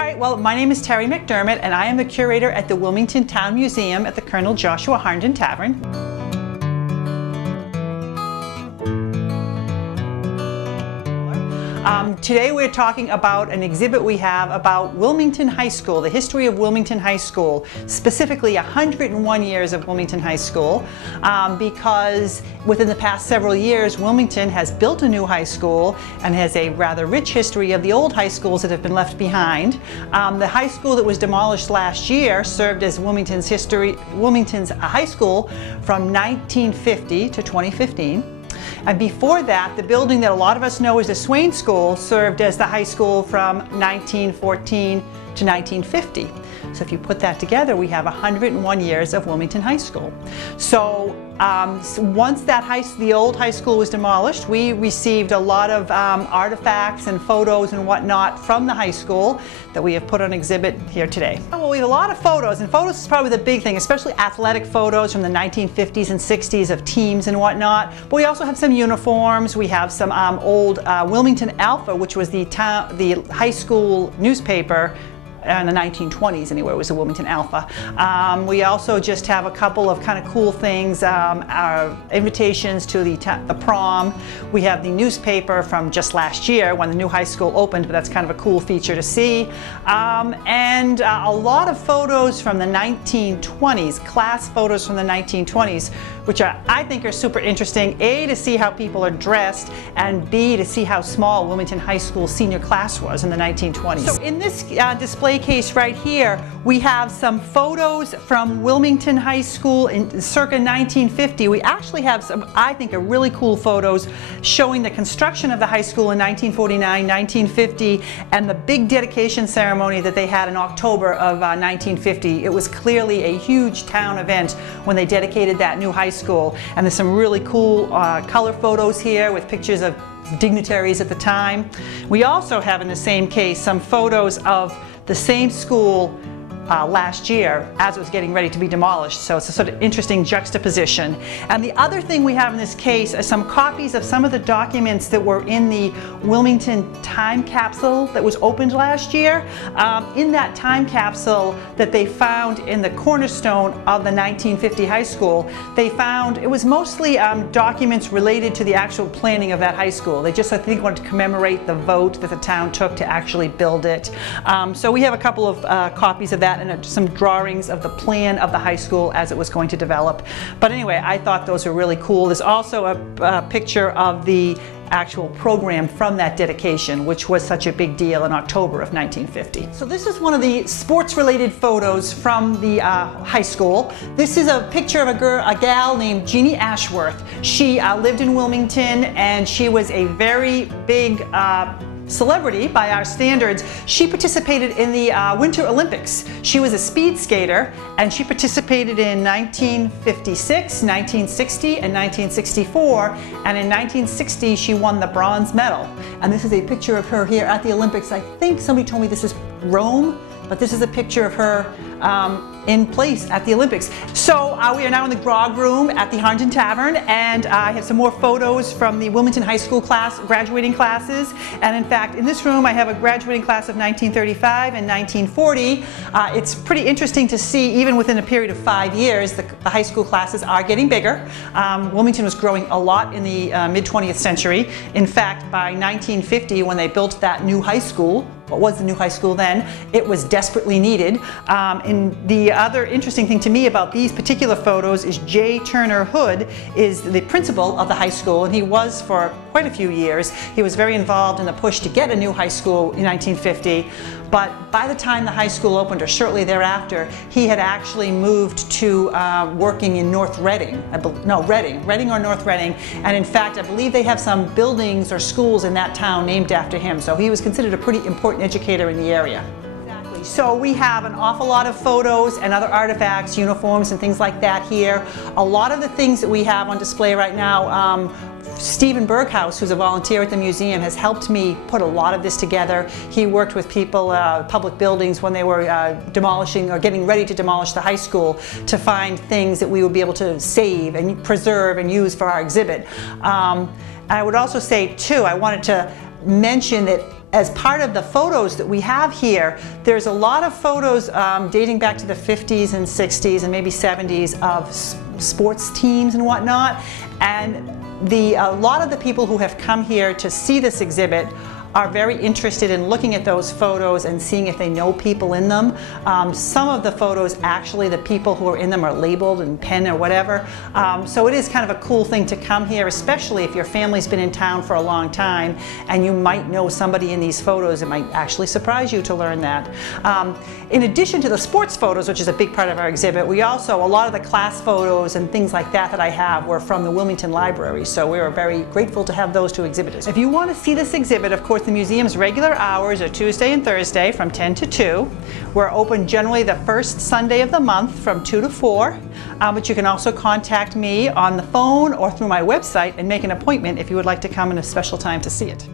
All right, well, my name is Terry McDermott, and I am the curator at the Wilmington Town Museum at the Colonel Joshua Harnden Tavern. Today we're talking about an exhibit we have about Wilmington High School, the history of Wilmington High School, specifically 101 years of Wilmington High School, because within the past several years Wilmington has built a new high school and has a rather rich history of the old high schools that have been left behind. The high school that was demolished last year served as Wilmington's high school from 1950 to 2015. And before that, the building that a lot of us know as the Swain School served as the high school from 1914 to 1950. So if you put that together, we have 101 years of Wilmington High School. So once the old high school was demolished, we received a lot of artifacts and photos and whatnot from the high school that we have put on exhibit here today. Well, we have a lot of photos, and photos is probably the big thing, especially athletic photos from the 1950s and 60s of teams and whatnot. But we also have some uniforms. We have some old Wilmington Alpha, which was the high school newspaper in the 1920s anyway. It was the Wilmington Alpha. We also just have a couple of kind of cool things, our invitations to the prom. We have the newspaper from just last year when the new high school opened, but that's kind of a cool feature to see. And a lot of photos from the 1920s, class photos from the 1920s, which I think are super interesting. A, to see how people are dressed, and B, to see how small Wilmington High School senior class was in the 1920s. So in this display case right here, we have some photos from Wilmington High School in circa 1950. We actually have some, I think, really cool photos showing the construction of the high school in 1949, 1950, and the big dedication ceremony that they had in October of 1950. It was clearly a huge town event when they dedicated that new high school. And there's some really cool color photos here with pictures of dignitaries at the time. We also have in the same case some photos of the same school last year as it was getting ready to be demolished. So it's a sort of interesting juxtaposition. And the other thing we have in this case are some copies of some of the documents that were in the Wilmington time capsule that was opened last year. In that time capsule that they found in the cornerstone of the 1950 high school, they found it was mostly documents related to the actual planning of that high school. They just, I think, wanted to commemorate the vote that the town took to actually build it. So we have a couple of copies of that and some drawings of the plan of the high school as it was going to develop. But anyway, I thought those were really cool. There's also a picture of the actual program from that dedication, which was such a big deal in October of 1950. So this is one of the sports-related photos from the high school. This is a picture of a gal named Jeannie Ashworth. She lived in Wilmington, and she was a very big celebrity by our standards. She participated in the Winter Olympics. She was a speed skater, and she participated in 1956, 1960, and 1964. And in 1960, she won the bronze medal. And this is a picture of her here at the Olympics. I think somebody told me this is Rome, but this is a picture of her in place at the Olympics. So we are now in the grog room at the Harnden Tavern, and I have some more photos from the Wilmington High School graduating classes. And in fact, in this room I have a graduating class of 1935 and 1940. It's pretty interesting to see, even within a period of 5 years, the high school classes are getting bigger. Wilmington was growing a lot in the mid-20th century. In fact, by 1950, when they built that new high school, what was the new high school then, it was desperately needed. And the other interesting thing to me about these particular photos is J. Turner Hood is the principal of the high school, and he was for quite a few years. He was very involved in the push to get a new high school in 1950, but by the time the high school opened, or shortly thereafter, he had actually moved to working in North Reading. Reading or North Reading, and in fact I believe they have some buildings or schools in that town named after him, so he was considered a pretty important educator in the area. So we have an awful lot of photos and other artifacts, uniforms and things like that here. A lot of the things that we have on display right now, Stephen Berghaus, who's a volunteer at the museum, has helped me put a lot of this together. He worked with people, public buildings, when they were demolishing or getting ready to demolish the high school, to find things that we would be able to save and preserve and use for our exhibit. I would also say too, I wanted to mention that as part of the photos that we have here, there's a lot of photos dating back to the 50s and 60s and maybe 70s of sports teams and whatnot. And a lot of the people who have come here to see this exhibit are very interested in looking at those photos and seeing if they know people in them. Some of the photos, actually, the people who are in them are labeled in pen or whatever. So it is kind of a cool thing to come here, especially if your family's been in town for a long time and you might know somebody in these photos. It might actually surprise you to learn that. In addition to the sports photos, which is a big part of our exhibit, we also, a lot of the class photos and things like that I have were from the Wilmington Library. So we are very grateful to have those to exhibit. If you want to see this exhibit, of course, the museum's regular hours are Tuesday and Thursday from 10 to 2. We're open generally the first Sunday of the month from 2 to 4. But you can also contact me on the phone or through my website and make an appointment if you would like to come in a special time to see it.